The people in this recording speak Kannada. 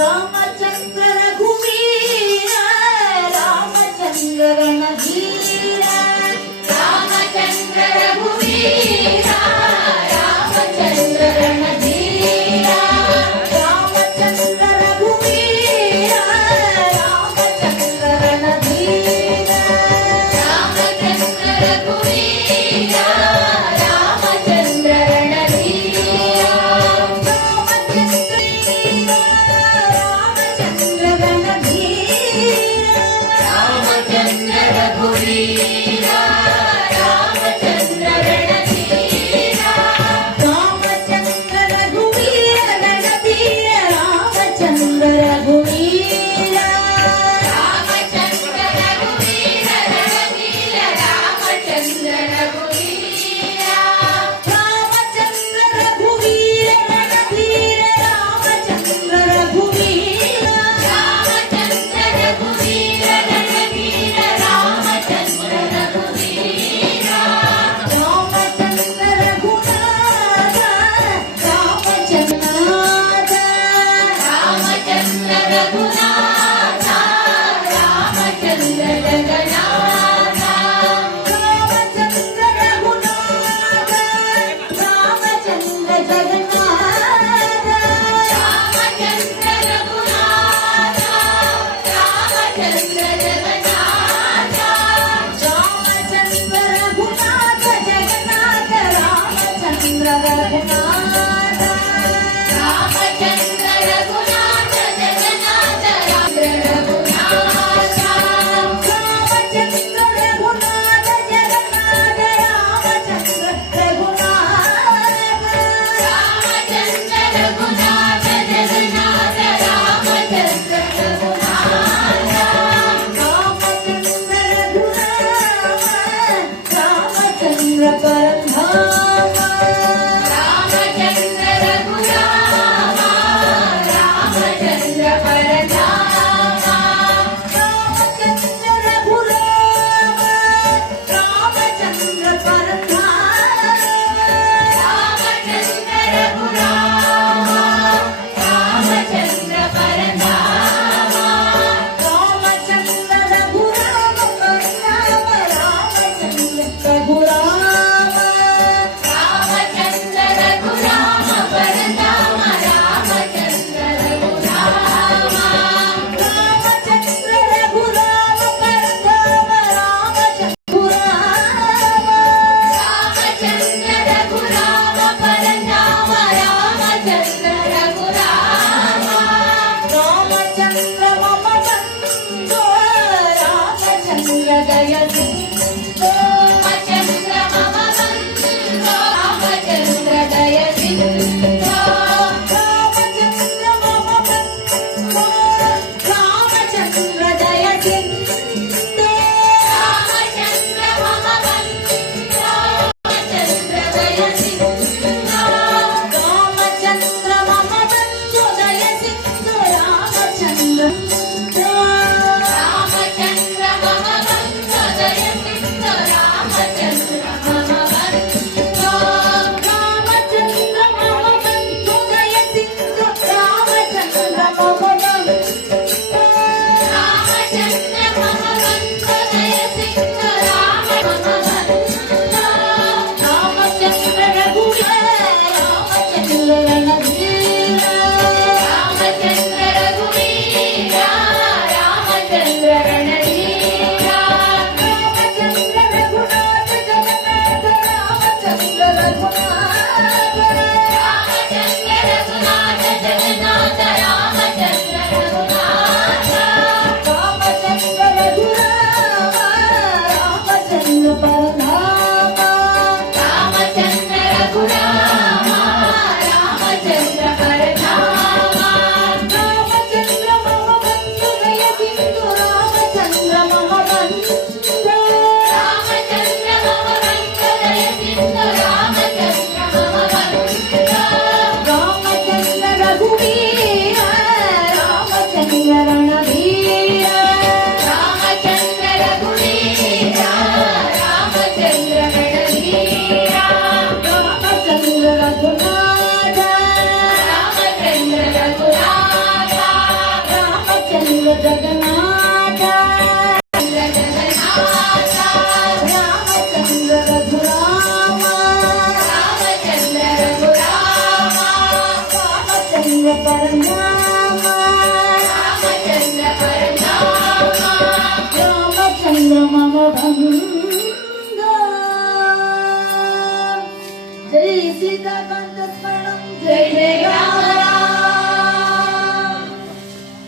ರಾಮಚಂದ್ರ ರಘುವೀರ ರಾಮಚಂದ್ರ ರಣಧೀರ ರಾಮಚಂದ್ರ ರಘುವೀರ ರಾಮಚಂದ್ರ ರಣಧೀರ ರಾಮಚಂದ್ರ ರಘುವೀರ ರಾಮಚಂದ್ರ ರಣಧೀರ ರಾಮಚಂದ್ರ ರಘುವೀರ ರಾಮಚಂದ್ರ ರಣಧೀರ ರಾಮಚಂದ್ರ ರಘುವೀರ ರಾಮಚಂದ್ರ ರಣಧೀರ ರಾಮಚಂದ್ರ ರಘುವೀರ ರಣಧೀರ ರಾಮಚಂದ್ರ ರಘುವೀರ ರಾಮಚಂದ್ರ ರಘುವೀರ ರಣಧೀರ ರಾಮಚಂದ್ರ ರಘುವೀರ ರಾಮಚಂದ್ರ ರಘುವೀರ ರಣಧೀರ ರಾಮಚಂದ್ರ ರಘುವೀರ ರಾಮಚಂದ್ರ ರಘುವೀರ ರಣಧೀರ ರಾಮಚಂದ್ರ ರಘುವೀರ ರಾಮಚಂದ್ರ ರಘುನಾಥ ರಾಮಚಂದ್ರನಾಥ ರಾಮಚಂದ್ರ ರಘುನಾಥ ರಾಮಚಂದ್ರ ಜಗನ್ನಾಥ ರಾಮಚಂದ್ರ ರಘುನಾಥ ರಾಮಚಂದ್ರ ಜಗನ್ನಾಥ ರಾಮಚಂದ್ರ ರಘುನಾಥ ರಾಮಚಂದ್ರ ಜಗನ್ನಾಥ ರಾಮಚಂದ್ರ ರಘುನಾಥ ಜಗನ್ನಾಥ ರಾಮಚಂದ್ರ ರಘುನಾಥ ರಾಮಚಂದ್ರ ರಘುನಾಥ ಜಗನ್ನಾಥ ರಾಮಚಂದ್ರ ರಘುನಾಥ ರಾಮಚಂದ್ರ ರಘುನಾಥ ಜಗನ್ನಾಥ ರಾಮಚಂದ್ರ ರಘುನಾಥ ರಾಮಚಂದ್ರ ರಘುನಾಥ ಜಗನ್ನಾಥ ರಾಮಚಂದ್ರ ರಘುನಾಥ ರಾಮಚಂದ್ರ ರಘುರಾಮ ರಾಮಚಂದ್ರ ಪರಧಾಮ ರಾಮಚಂದ್ರ ರಘುರಾಮ ರಾಮಚಂದ್ರ ಪರಧಾಮ ರಾಮಚಂದ್ರ ರಘುರಾಮ ರಾಮಚಂದ್ರ ಪರಧಾಮ ರಾಮಚಂದ್ರ ರಘುರಾಮ ರಾಮಚಂದ್ರ ಪರಧಾಮ ರಾಮಚಂದ್ರ ರಘುರಾಮ ಪರಧಾಮ ರಾಮಚಂದ್ರ ರಘುರಾಮ ರಾಮಚಂದ್ರ ರಘುರಾಮ ಪರಧಾಮ ರಾಮಚಂದ್ರ ರಘುರಾಮ ರಾಮಚಂದ್ರ ರಘುರಾಮ ಪರಧಾಮ ರಾಮಚಂದ್ರ ರಾಮಚಂದ್ರ ರಘುರಾಮ ಪರಧಾಮ ರಾಮಚಂದ್ರ ರಘುರಾಮ ರಾಮಚಂದ್ರ ಮಮ ಬಂಧು ರಾಮಚಂದ್ರ ದಯ ಸಿಂಧು ರಾಮಚಂದ್ರ ಮಮ ಬಂಧು ರಾಮಚಂದ್ರ ದಯ ಸಿಂಧು ರಾಮಚಂದ್ರ ಮಮ ಬಂಧು ರಾಮಚಂದ್ರ ದಯ ಸಿಂಧು ರಾಮಚಂದ್ರ ಮಮ ಬಂಧು ರಾಮಚಂದ್ರ ದಯ ಸಿಂಧು ರಾಮಚಂದ್ರ ಮಮ ಬಂಧು ದಯ ಸಿಂಧು ರಾಮಚಂದ್ರ ರಾಮಚಂದ್ರ ಮಮ ಬಂಧು ದಯ ಸಿಂಧು ರಾಮಚಂದ್ರ ಮಮ ಬಂಧು ರಾಮಚಂದ್ರ ಮಮ ಬಂಧು ದಯ ಸಿಂಧು ರಾಮಚಂದ್ರ ಮಮ ಬಂಧು ರಾಮಚಂದ್ರ ಮಮ ಬಂಧು ದಯ ಸಿಂಧು ರಾಮ ಮಮ ಬಂಧು ರಾಮಚಂದ್ರ ರಘುವೀರ ರಾಮಚಂದ್ರ ರಣಧೀರ ರಾಮಚಂದ್ರ ರಘುವೀರ ರಾಮಚಂದ್ರ ರಣಧೀರ ರಾಮಚಂದ್ರ ರಘುನಾಥ ಜಗನ್ನಾಥ ರಾಮಚಂದ್ರ ರಘುನಾಥ ರಾಮಚಂದ್ರ ರಘುನಾಥ ಜಗನ್ನಾಥ ರಾಮಚಂದ್ರ ರಘುನಾಥ ರಾಮಚಂದ್ರ ರಘುರಾಮ ರಾಮಚಂದ್ರ ಪರಧಾಮ ರಾಮಚಂದ್ರ ರಘುರಾಮ ರಾಮಚಂದ್ರ ಪರಧಾಮ ರಾಮಚಂದ್ರ ಮಮ ಬಂಧು ದಯ ಸಿಂಧು ರಾಮಚಂದ್ರ ಮಮ ಬಂಧು ರಾಮಚಂದ್ರ ಮಮ ಬಂಧು ದಯ ಸಿಂಧು ರಾಮಚಂದ್ರ ಮಮ ಬಂಧು ರಾಮಚಂದ್ರ ರಘುವೀರ ರಾಮಚಂದ್ರ ರಣಧೀರ ರಾಮಚಂದ್ರ ರಘುವೀರ ರಾಮಚಂದ್ರ ರಣಧೀರ ರಾಮಚಂದ್ರ ರಘುನಾಥ ರಾಮಚಂದ್ರ ರಘುನಾಥ सीताकांत स्मरणं जय जय